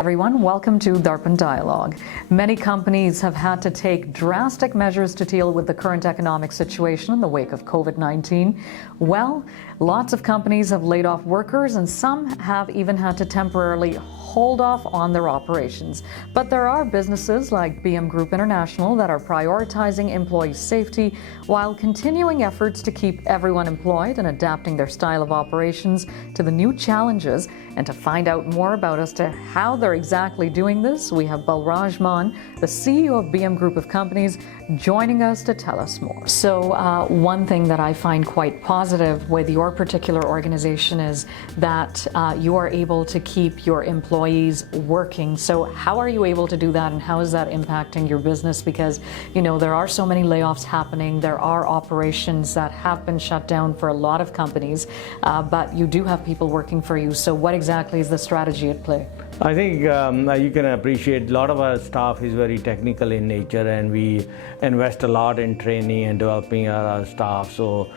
Everyone, welcome to Darpan Dialogue. Many companies have had to take drastic measures to deal with the current economic situation in the wake of COVID-19. Well, lots of companies have laid off workers and some have even had to temporarily hold off on their operations. But there are businesses like BM Group International that are prioritizing employee safety while continuing efforts to keep everyone employed and adapting their style of operations to the new challenges. And to find out more about as to how they're exactly doing this, we have Balraj Mann, the CEO of BM Group of Companies, joining us to tell us more. So one thing that I find quite positive with your particular organization is that you are able to keep your employees working. So how are you able to do that, and how is that impacting your business? Because, you know, there are so many layoffs happening. There are operations that have been shut down for a lot of companies, but you do have people working for you. So what exactly is the strategy at play? I think you can appreciate a lot of our staff is very technical in nature, and we invest a lot in training and developing our staff. So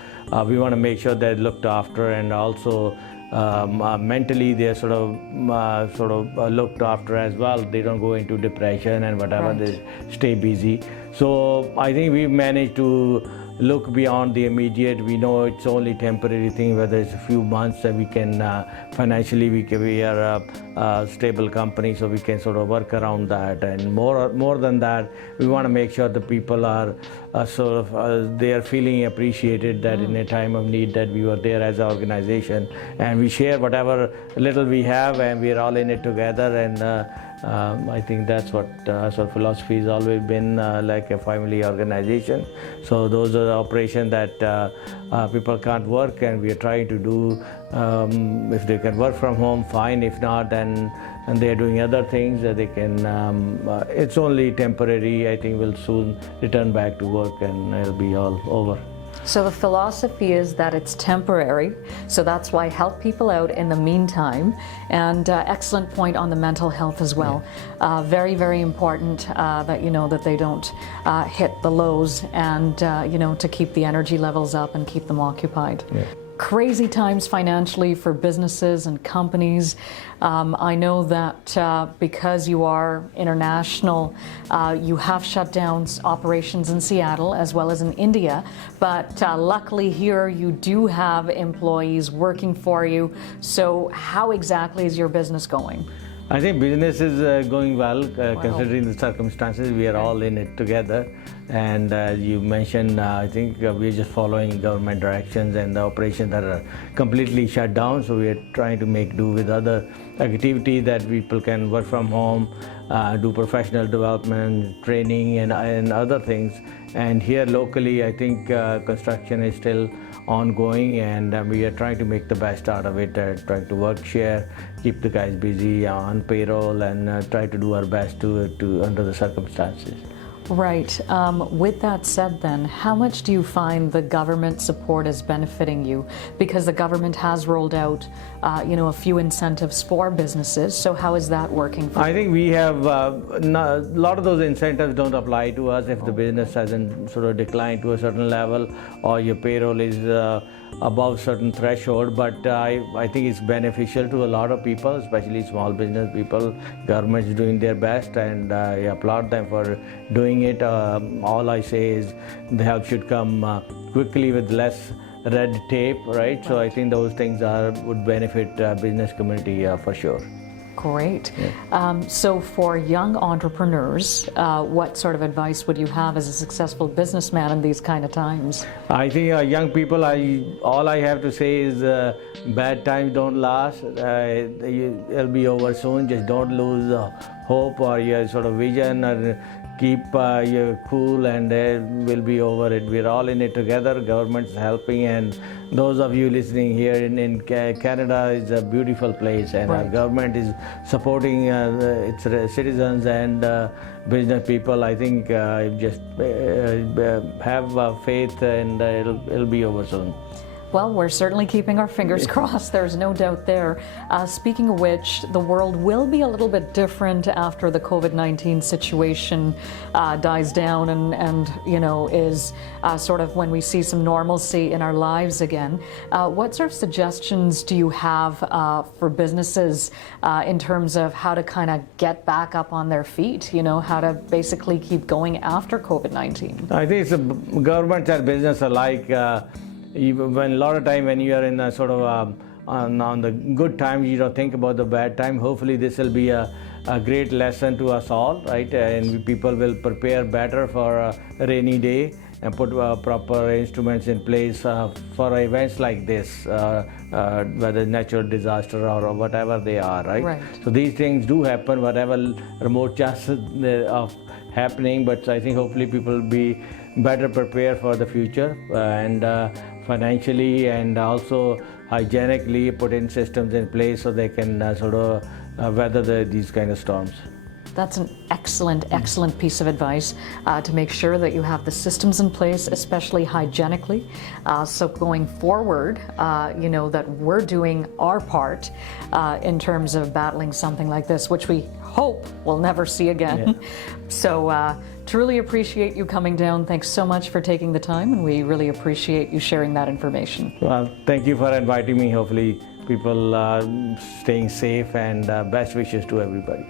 we want to make sure they're looked after, and also mentally they're sort of looked after as well. They don't go into depression and whatever. Right. They stay busy. So I think we've managed to look beyond the immediate. We know it's only temporary thing, whether it's a few months that we can financially we are a stable company, so we can sort of work around that. And more than that, we want to make sure the people are they are feeling appreciated, that in a time of need that we were there as an organization, and we share whatever little we have, and we are all in it together. And I think that's what our philosophy has always been, like a family organization. So those are the operations that people can't work, and we are trying to do. If they can work from home, fine. If not, and they are doing other things that they can. It's only temporary. I think we'll soon return back to work, and it'll be all over. So the philosophy is that it's temporary, so that's why help people out in the meantime. And excellent point on the mental health as well. Yeah. Very, very important that, you know, that they don't hit the lows, and you know, to keep the energy levels up and keep them occupied. Yeah. Crazy times financially for businesses and companies. I know that because you are international, you have shut down operations in Seattle as well as in India, but luckily here you do have employees working for you. So how exactly is your business going? I think business is going well, considering the circumstances. We are all in it together. And as you mentioned, I think we're just following government directions, and the operations that are completely shut down. So we are trying to make do with other activities that people can work from home, do professional development, training, and other things. And here locally, I think construction is still ongoing, and we are trying to make the best out of it, trying to work share, keep the guys busy on payroll, and try to do our best to under the circumstances. Right. With that said then, how much do you find the government support is benefiting you? Because the government has rolled out, you know, a few incentives for businesses. So how is that working for you? I think we have, a lot of those incentives don't apply to us if the business hasn't sort of declined to a certain level, or your payroll is above certain threshold. But I think it's beneficial to a lot of people, especially small business people. Government is doing their best, and I applaud them for doing it. All I say is the help should come quickly with less red tape, right? So I think those things would benefit business community for sure. Great. Yeah. So for young entrepreneurs, what sort of advice would you have as a successful businessman in these kind of times? I think young people, all I have to say is bad times don't last. It'll be over soon. Just don't lose hope or your sort of vision, or keep your cool, and we'll be over it. We're all in it together. Government's helping, and those of you listening here in Canada is a beautiful place, and right. Our government is supporting its citizens and business people. I think just have faith, and it'll be over soon. Well, we're certainly keeping our fingers crossed. There's no doubt there. Speaking of which, the world will be a little bit different after the COVID-19 situation dies down and is sort of when we see some normalcy in our lives again. What sort of suggestions do you have for businesses in terms of how to kind of get back up on their feet? How to basically keep going after COVID-19? I think it's governments and business alike. When a lot of time when you are in a sort of on the good times, you don't think about the bad time. Hopefully this will be a great lesson to us all, right? And people will prepare better for a rainy day and put proper instruments in place for events like this, whether natural disaster or whatever they are, right? So these things do happen, whatever remote chances of happening, but I think hopefully people will be better prepared for the future and financially and also hygienically put in systems in place so they can sort of weather these kind of storms. That's an excellent piece of advice to make sure that you have the systems in place, especially hygienically. So going forward, that we're doing our part in terms of battling something like this, which we hope we'll never see again. Yeah. So truly appreciate you coming down. Thanks so much for taking the time, and we really appreciate you sharing that information. Well, thank you for inviting me. Hopefully people are staying safe, and best wishes to everybody.